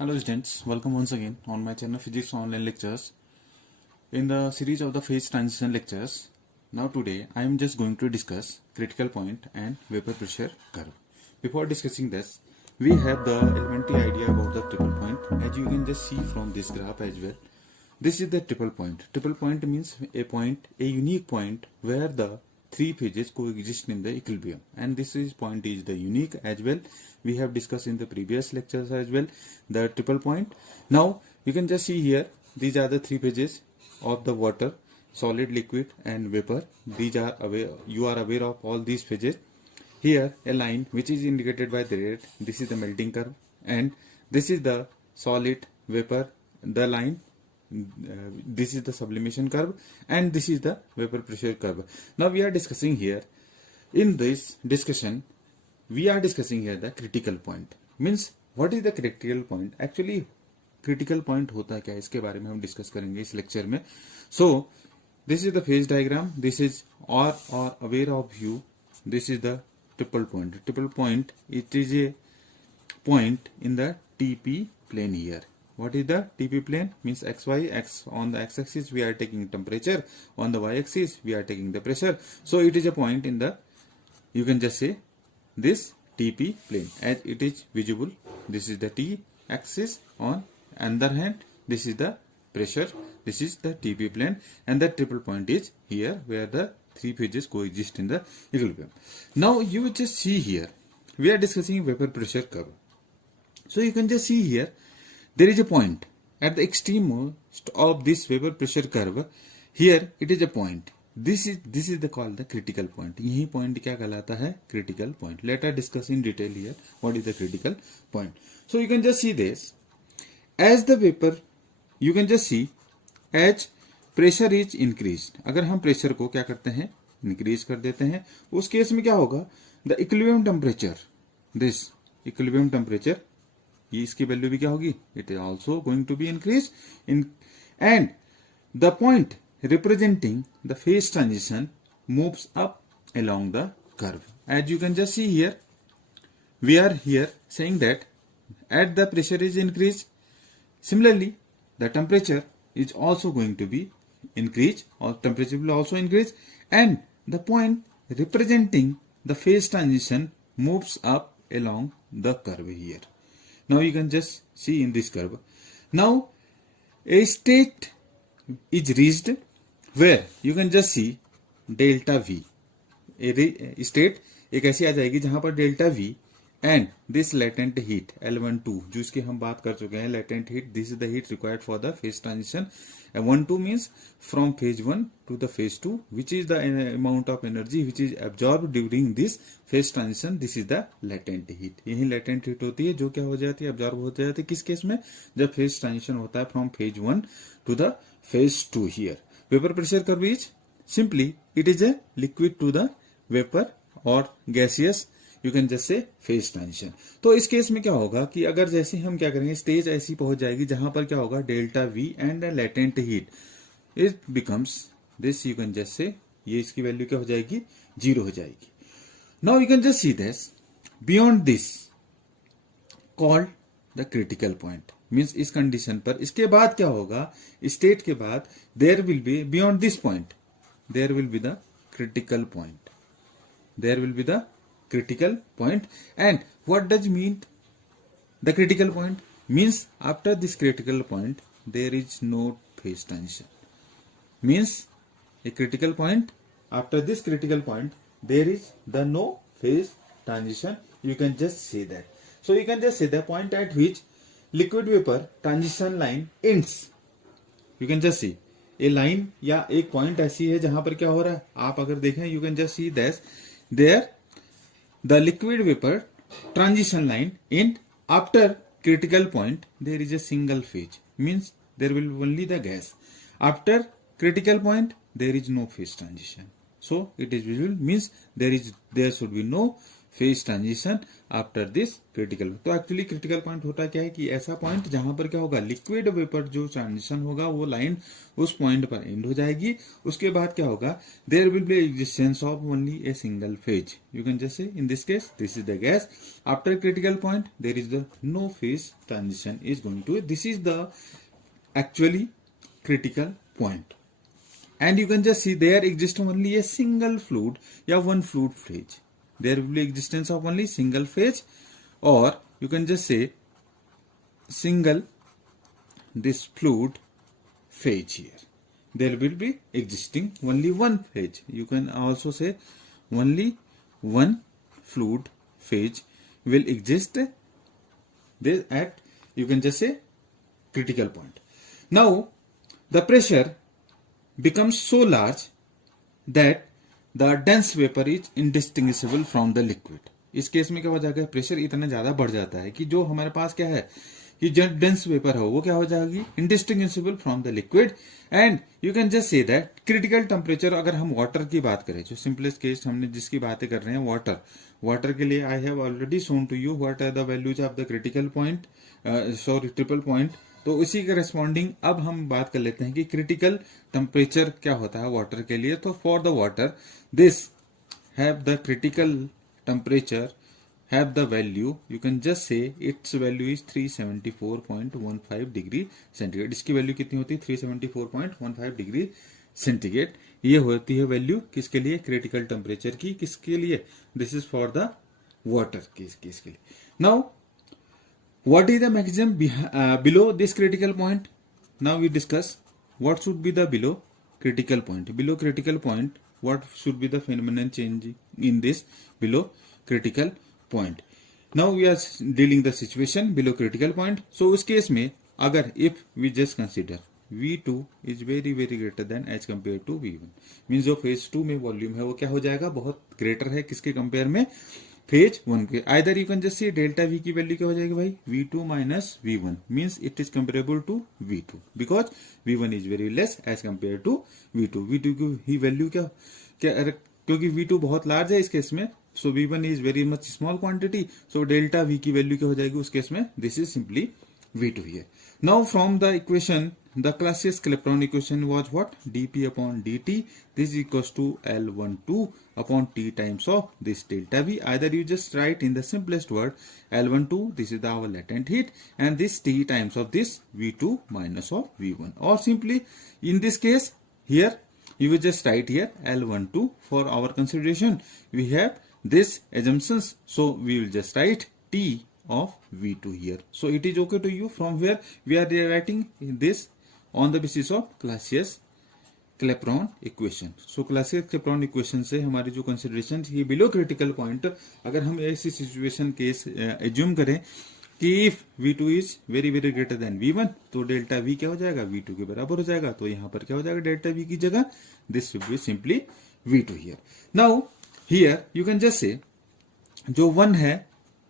Hello students, welcome once again on my channel Physics Online Lectures. In the series of the phase transition lectures, now today I am just going to discuss critical point and vapor pressure curve. Before discussing this, we have the elementary idea about the triple point, as you can just see from this graph as well. This is the triple point. Triple point means a unique point where the three phases coexist in the equilibrium, and this point is the unique as well. We have discussed in the previous lectures as well the triple point. Now you can just see here, these are the three phases of the water, solid, liquid and vapor. These are aware, you are aware of all these phases. Here a line which is indicated by the red, this is the melting curve, and this is the solid vapor, the line, this is the sublimation curve, and this is the vapor pressure curve. Now we are discussing here, in this discussion we are discussing here the critical point. Means what is the critical point? Actually critical point होता क्या है, इसके बारे में हम discuss करेंगे इस lecture में. So this is the phase diagram, this is or aware of you, this is the triple point. Triple point, it is a point in the TP plane here. What is the TP plane? Means XY, X on the x-axis we are taking temperature, on the y-axis we are taking the pressure. So it is a point in the, you can just say, this TP plane as it is visible. This is the T axis, on other hand this is the pressure, this is the TP plane, and the triple point is here where the three phases coexist in the equilibrium. Now you just see here, we are discussing vapor pressure curve. So you can just see here, there is a point at the extremest of this vapor pressure curve. Here it is a point. This is the called the critical point. यही point क्या कहलाता है? Critical point. Let us discuss in detail here what is the critical point. So you can just see this. As the vapor, you can just see, as pressure is increased. अगर हम pressure को क्या करते हैं? Increase कर देते हैं. उस केस में क्या होगा? The equilibrium temperature, this equilibrium temperature, ये इसकी वैल्यू भी क्या होगी? It is also going to be increased in, and the point representing the phase transition moves up along the curve. As you can just see here, we are here saying that as the pressure is increased, similarly the temperature is also going to be increased, or temperature will also increase, and the point representing the phase transition moves up along the curve here. Now you can just see in this curve. Now a state is reached where you can just see delta V. A state एक ऐसी आ जाएगी जहां पर delta V and this latent heat L12, जो इसकी हम बात कर चुके हैं, latent heat, this is the heat required for the phase transition. And 1-2 means from phase 1 to the phase 2, which is the amount of energy which is absorbed during this phase transition. This is the latent heat. यही latent heat होती है जो क्या हो जाती है, absorb हो जाती है. किस केस में? जब phase transition होता है from phase 1 to the phase 2 here. Vapor pressure curve is simply, it is a liquid to the vapor or gaseous, you can just say phase transition. तो इस केस में क्या होगा कि अगर जैसे हम क्या करेंगे, स्टेज ऐसी पहुंच जाएगी जहां पर क्या होगा, delta V and latent heat it becomes this, you can just से, ये इसकी वैल्यू क्या हो जाएगी, 0 हो जाएगी. Now you can just see this, beyond this called the critical point. Means इस कंडीशन पर, इसके बाद क्या होगा, स्टेट के बाद there will be, beyond this point there will be the critical point. There will be the critical point. And what does mean the critical point? Means after this critical point there is no phase transition. Means a critical point, after this critical point there is the no phase transition. You can just say that. So you can just say the point at which liquid vapor transition line ends. You can just see a line या एक point ऐसी है जहां पर क्या हो रहा है, आप अगर देखें, you can just see this, there the liquid vapor transition line in, after critical point there is a single phase, means there will be only the gas. After critical point there is no phase transition, so it is visible, means there should be no phase transition after this critical. तो actually critical point होता क्या है कि ऐसा point जहां पर क्या होगा, लिक्विड वेपर जो ट्रांजिशन होगा वो लाइन उस पॉइंट पर एंड हो जाएगी। उसके बाद क्या होगा, there will be existence of only a single phase. You can just say in this case this is the gas, after critical point there is the no phase transition is going to, this is the actually critical point. And you can just see there exists only a single fluid या one fluid phase. There will be existence of only single phase, or you can just say single this fluid phase here. There will be existing only one phase. You can also say only one fluid phase will exist there at, you can just say, critical point. Now the pressure becomes so large that the dense vapor is indistinguishable from the liquid. इस case में क्या हो जाएगा, pressure इतना ज्यादा बढ़ जाता है कि जो हमारे पास क्या है कि जो डेंस वेपर है वो क्या हो जाएगी, indistinguishable from the liquid. And you can just say that critical temperature, अगर हम वाटर की बात करें, जो सिंपलेस्ट केस हमने जिसकी बातें कर रहे हैं वाटर के लिए I have already shown to you what are the values of the critical point, sorry triple point. तो उसी के रेस्पॉन्डिंग अब हम बात कर लेते हैं कि क्रिटिकल टेम्परेचर क्या होता है वाटर के लिए। तो for the water this have the critical temperature have the value, you can just say its value is 374.15 degree centigrade. इसकी वैल्यू कितनी होती है, 374.15 डिग्री सेंटीग्रेड। ये होती है वैल्यू किसके लिए, क्रिटिकल टेम्परेचर की। किसके लिए, this is for the water case के लिए। Now what is the maximum below this critical point. Now we discuss what should be the below critical point. Below critical point what should be the phenomenon change in this below critical point. Now we are dealing the situation below critical point. So उस case में अगर if we just consider V2 is very greater than as compared to V1, means जो phase 2 में volume है वो क्या हो जाएगा, बहुत ग्रेटर है किसके कंपेयर में, फेज 1 के। Either you can just see delta V की वैल्यू क्या हो जाएगी भाई, V2 minus V1 means it is comparable to V2 because V1 is very less as compared to V2। V2 की ही वैल्यू क्या क्योंकि V2 बहुत लार्ज है इस केस में, so V1 is very much small quantity, so delta V की value क्या हो जाएगी उस केस में, this is simply V2 here. Now from the equation, the Clausius Clapeyron equation was what, dP upon dt, this is equals to L12 upon T times of this delta V. Either you just write in the simplest word L12, this is our latent heat, and this T times of this V2 minus of V1, or simply in this case here you will just write here L12 for our consideration. We have this assumptions, so we will just write T of V2 here. So it is okay to you from where we are writing this on the basis of Clausius Clapeyron equation. So Clausius Clapeyron equation से हमारी जो consideration ये below critical point, अगर हम ऐसी situation case assume करें कि if V2 is very greater than V1, तो डेल्टा V क्या हो जाएगा, V2 के बराबर हो जाएगा। तो यहाँ पर क्या हो जाएगा, डेल्टा V की जगह this will be simply V2 here. Now here you can just say जो 1 है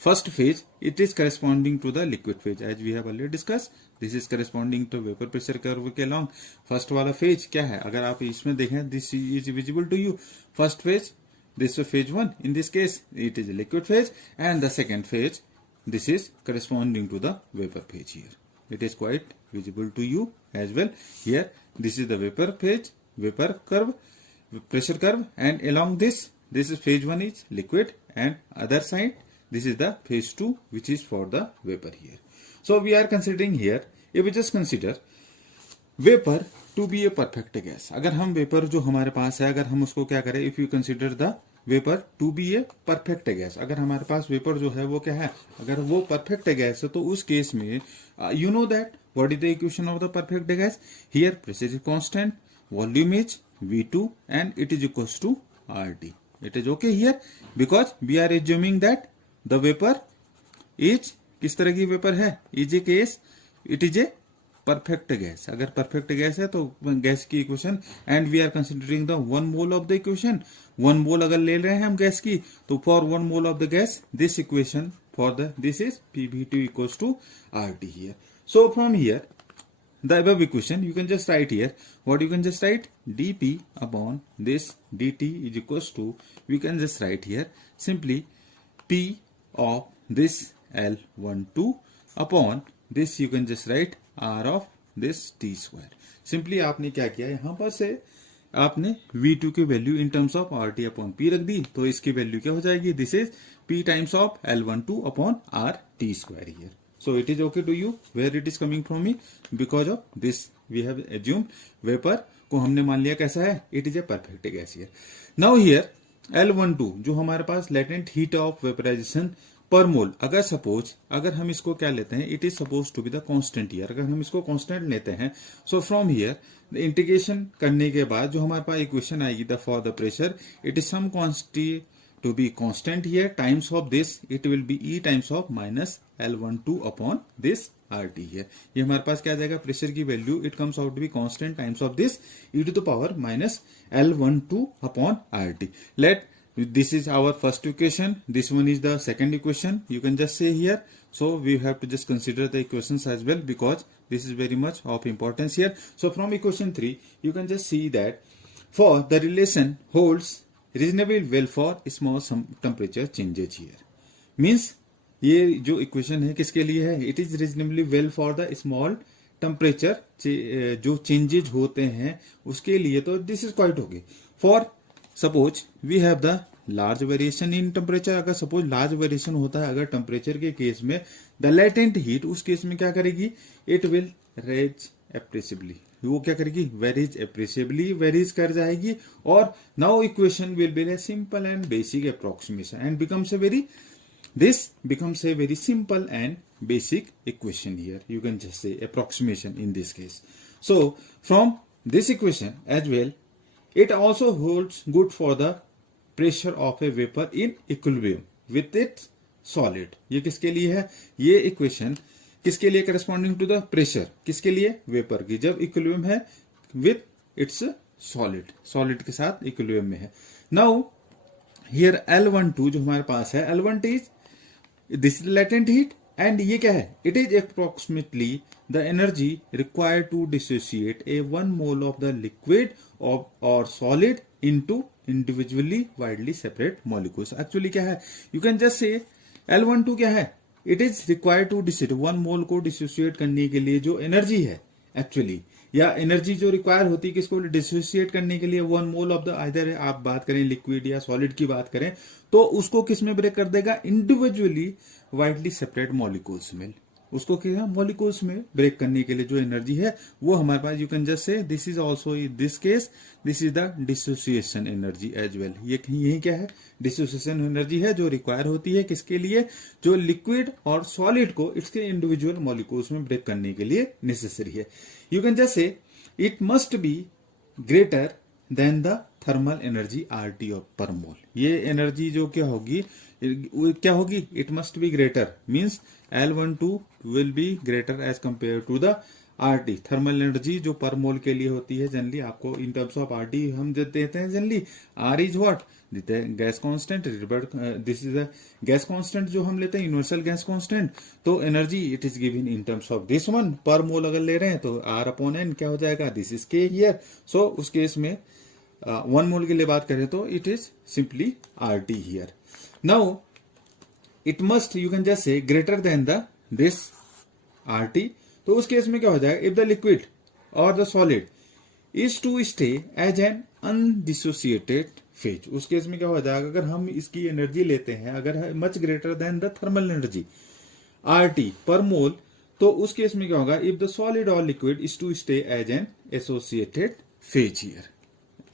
first phase, it is corresponding to the liquid phase as we have already discuss, this is corresponding to vapour pressure curve के along. First वाला phase क्या है, अगर आप इसमें देखें this is visible to you, first phase this phase 1, in this case it is liquid phase, and the second phase this is corresponding to the vapor phase here. It is quite visible to you as well. Here this is the vapor phase, vapor curve, pressure curve, and along this is phase 1 is liquid, and other side this is the phase 2 which is for the vapor here. So we are considering here, if we just consider vapor to be a perfect gas, अगर हम vapor जो हमारे पास है अगर हम उसको क्या करें, if you consider the vapour to be a perfect gas, अगर हमारे पास वेपर जो है वो क्या है, अगर वो परफेक्ट गैस है तो उस केस में you know that what is the equation of the perfect gas, here pressure is constant, volume is V2 and it is equals to RT. It is okay here because we are assuming that the vapour is किस तरह की vapour है, is a case it is a perfect gas. अगर perfect gas है तो gas की equation, and we are considering the 1 mole of the equation, 1 mole अगर ले रहे हैं हम गैस की, तो for 1 mole of the gas this equation for the this is PV2 equals to RT here. So from here the above equation you can just write here, what you can just write, dP upon this dt is equals to, we can just write here simply P of this L12 upon this you can just write R of this T square. Simply आपने क्या किया, यहां पर से आपने V2 की value in terms of RT upon P रख दी, तो इसकी वैल्यू क्या हो जाएगी, this is P times of L12 upon RT square here. So it is okay to you where it is coming from me because of this we have assumed vapor को हमने मान लिया कैसा है, it is a perfect gas here. Now here L12 जो हमारे पास latent heat of vaporization per mole, अगर suppose अगर हम इसको क्या लेते हैं, it is supposed to be the constant here. अगर हम इसको constant लेते हैं, so from here इंटीग्रेशन करने के बाद जो हमारे पास इक्वेशन आएगी the for the pressure, it is some quantity to be constant here times of this it will be E times of minus L12 upon this RT here. ये हमारे पास क्या आ जाएगा, प्रेशर की value it comes out to be constant times of this E to the power minus L12 upon RT. Let this is our first equation, this one is the second equation, you can just say here. So we have to just consider the equations as well because this is very much of importance here. So from equation 3 you can just see that for the relation holds reasonably well for small temperature changes here. Means ये जो equation है किसके लिए है, it is reasonably well for the small temperature जो changes होते हैं उसके लिए, तो this is quite okay. For suppose we have the large variation in temperature, अगर सपोज लार्ज वेरिएशन होता है अगर टेम्परेचर के केस में, द लेटेंट हीट उस केस में क्या करेगी, इट विल रेज एप्रेसिबली, वो क्या करेगी, वेरीज एप्रिशिएबली वेरीज कर जाएगी. और now equation will be a simple and basic approximation and becomes a very, this becomes a very simple and basic equation here. You can just say approximation in this case. So from this equation as well, it also holds good for the pressure of a vapor in equilibrium with its solid. ये किसके लिए है, ये equation किसके लिए, corresponding to the pressure, किसके लिए, vapour की, जब इक्विलिब्रियम है विथ इट्स सॉलिड, सॉलिड के साथ इक्विलिब्रियम में है. नाउ हियर L12 जो हमारे पास है, L12 is this is latent heat and ये क्या है, it is approximately the energy required to dissociate a 1 mole of the liquid और solid into individually widely separate molecules. Actually क्या है, you can just say L12 क्या है, it is required to dissociate 1 mole को dissociate करने के लिए जो एनर्जी है एक्चुअली, या एनर्जी जो रिक्वायर होती है किसको डिसोसिएट करने के लिए, 1 मोल ऑफ द आइदर आप बात करें लिक्विड या सॉलिड की बात करें, तो उसको किस में ब्रेक कर देगा, इंडिविजुअली वाइडली सेपरेट मॉलिक्यूल्स में, उसको क्या मॉलिक्यूल्स में ब्रेक करने के लिए जो एनर्जी है वो हमारे पास, you can just say this is also in this case this is the dissociation energy as well. ये यही क्या है, डिसोसिएशन एनर्जी है जो रिक्वायर होती है किसके लिए, जो लिक्विड और सॉलिड को इसके इंडिविजुअल मॉलिक्यूल्स में ब्रेक करने के लिए नेसेसरी है. You can just say it must be greater than the thermal energy RT of per mole. ये एनर्जी जो क्या होगी, it must be greater, means L12 will be greater as compare to the RT. Thermal energy जो per मोल के लिए होती है generally, आपको इन टर्म्स ऑफ RT हम जो देते हैं जनरली, R इज व्हाट, देते हैं gas constant, this is the gas constant जो हम लेते हैं यूनिवर्सल गैस कांस्टेंट. तो energy it is given in terms of this one, पर मोल अगर ले रहे हैं तो R अपॉन N क्या हो जाएगा, दिस इज K हियर. सो उस केस में 1 मोल के लिए बात करें तो it is simply RT here. Now it must, you can just say greater than the this RT. तो उस केस में क्या हो जाएगा, इफ द लिक्विड और the solid is to stay as an undissociated phase, उस केस में क्या हो जाएगा, अगर हम इसकी एनर्जी लेते हैं अगर much greater than the thermal energy RT per mole, तो उस केस में क्या होगा, इफ द सॉलिड और liquid is to stay as an associated phase here.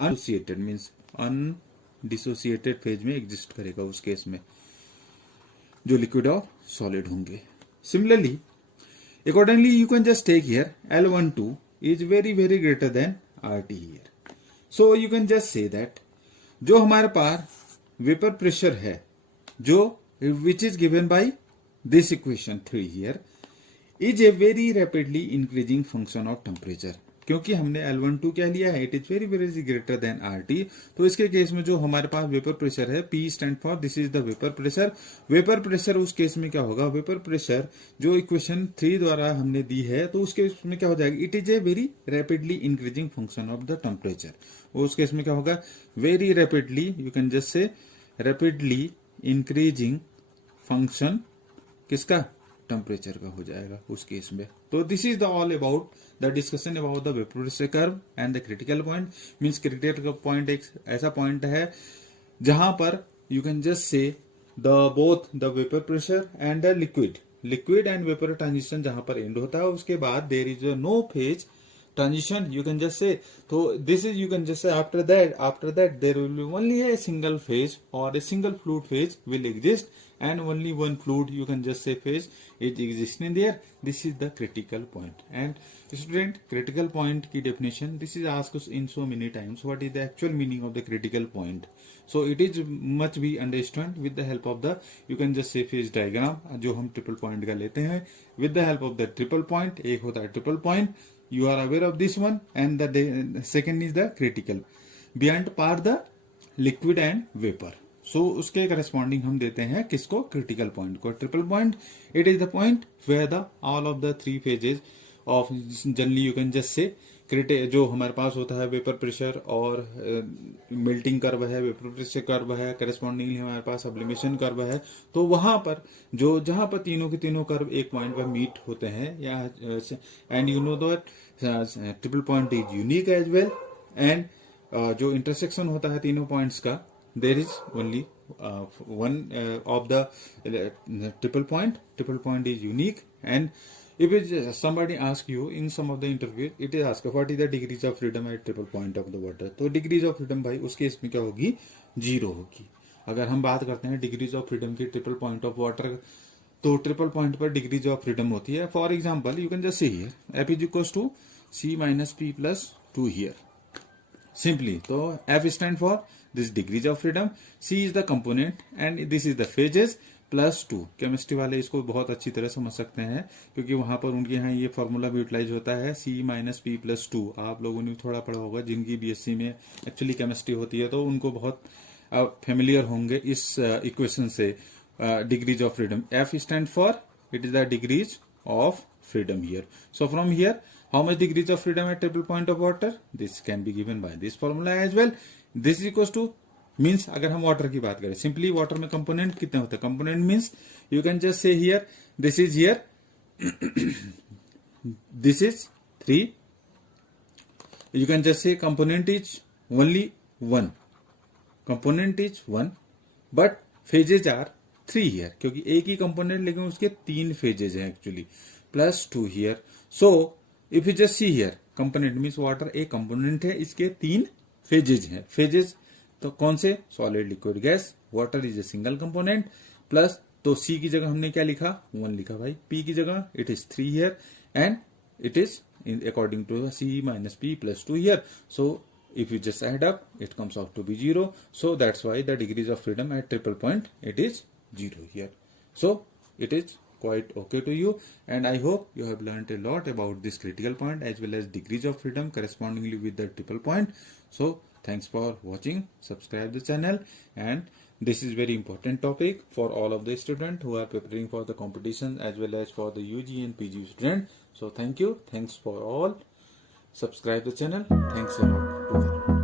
Undissociated means undissociated phase में एग्जिस्ट करेगा उस केस में जो लिक्विड और सॉलिड होंगे. Similarly accordingly you can just take here L12 is very very greater than RT here. So you can just say that जो हमारे पास vapour pressure है जो which is given by this equation 3 here is a very rapidly increasing function of temperature. क्योंकि हमने L12 क्या लिया है, it is very very greater than RT. तो इसके केस में जो हमारे पास वेपर प्रेशर है, P stand for this is the vapour pressure. Vapour pressure उस केस में क्या होगा, वेपर प्रेशर जो इक्वेशन 3 द्वारा हमने दी है तो उस केस में क्या हो जाएगा, it is a very rapidly increasing function of the temperature. उस केस में क्या होगा, very rapidly, you can just से रैपिडली इंक्रीजिंग फंक्शन किसका, टेम्परेचर का हो जाएगा उस केस में। तो this is the all about the discussion about the vapour pressure curve and the critical point. Means critical point एक ऐसा पॉइंट है जहां पर यू कैन जस्ट से the both the vapour pressure and the liquid and vapour transition जहां पर end होता है, उसके बाद there is no phase transition, you can just say. So this is, you can just say, after that there will be only a single phase or a single fluid phase will exist, and only one fluid, you can just say, phase is existing there. This is the critical point. And student, critical point की definition, this is asked in so many times, what is the actual meaning of the critical point? So it is much be understood with the help of the, you can just say, phase diagram जो हम triple point का लेते हैं, with the help of the triple point। एक होता है triple point, you are aware of this one, and the second is the critical, beyond par the liquid and vapor। so उसके corresponding हम देते हैं किसको, critical point को। triple point, it is the point where the all of the three phases of, generally you can just say, जो हमारे पास होता है वेपर प्रेशर और मेल्टिंग कर्व है, वेपर प्रेशर कर्व है, करस्पॉन्डिंगली हमारे पास सब्लिमेशन कर्व है। तो वहां पर जो जहां पर तीनों के तीनों कर्व एक पॉइंट पर मीट होते हैं, या and you know that triple point is unique as well, and जो इंटरसेक्शन होता है तीनों पॉइंट्स का, there is only one of the triple point is unique. And if it, somebody asks you in some of the interviews, it is asked what is the degrees of freedom at triple point of the water, तो degrees of freedom भाई उस case में क्या होगी, 0 होगी। अगर हम बात करते हैं डिग्रीज ऑफ फ्रीडम की ट्रिपल पॉइंट ऑफ वाटर, तो ट्रिपल पॉइंट पर डिग्रीज ऑफ फ्रीडम होती है। For example you can just say here F is equals to C minus P plus 2 here simply. तो F stand for this degrees of freedom, C is the component and this is the phases plus 2। Chemistry वाले इसको बहुत अच्छी तरह समझ सकते हैं क्योंकि वहां पर उनके यहाँ ये फॉर्मूला भी यूटिलाइज होता है, सी माइनस पी प्लस 2। आप लोगों ने थोड़ा पढ़ा होगा, जिनकी बीएससी में एक्चुअली केमिस्ट्री होती है तो उनको बहुत फेमिलियर होंगे इस इक्वेशन से। Degrees of freedom, F stand for it is the degrees of freedom here. So from here, how much degrees of freedom at triple point of water? This can be given by this formula as well. This is equals to, means अगर हम water की बात करें, simply water में component कितने होते हैं? Component means you can just say here, this is here, this is 3. You can just say component is only 1. Component is 1, but phases are 3 here, क्योंकि एक ही component लेकिन उसके 3 phases हैं actually. Plus 2 here. So if you just see here, component means water एक component है, इसके 3 phases हैं। phases तो कौन से, solid, liquid, gas, water is a single component, plus तो C की जगह हमने क्या लिखा, 1 लिखा भाई, P की जगह it is 3 here, and it is in according to the C minus P plus 2 here. So if you just add up, it comes out to be 0. So that's why the degrees of freedom at triple point, it is 0 here. So it is quite okay to you, and I hope you have learned a lot about this critical point as well as degrees of freedom correspondingly with the triple point. So thanks for watching, subscribe the channel, and this is very important topic for all of the students who are preparing for the competition as well as for the UG and PG student. So thank you, thanks for all, subscribe the channel, thanks a lot to all.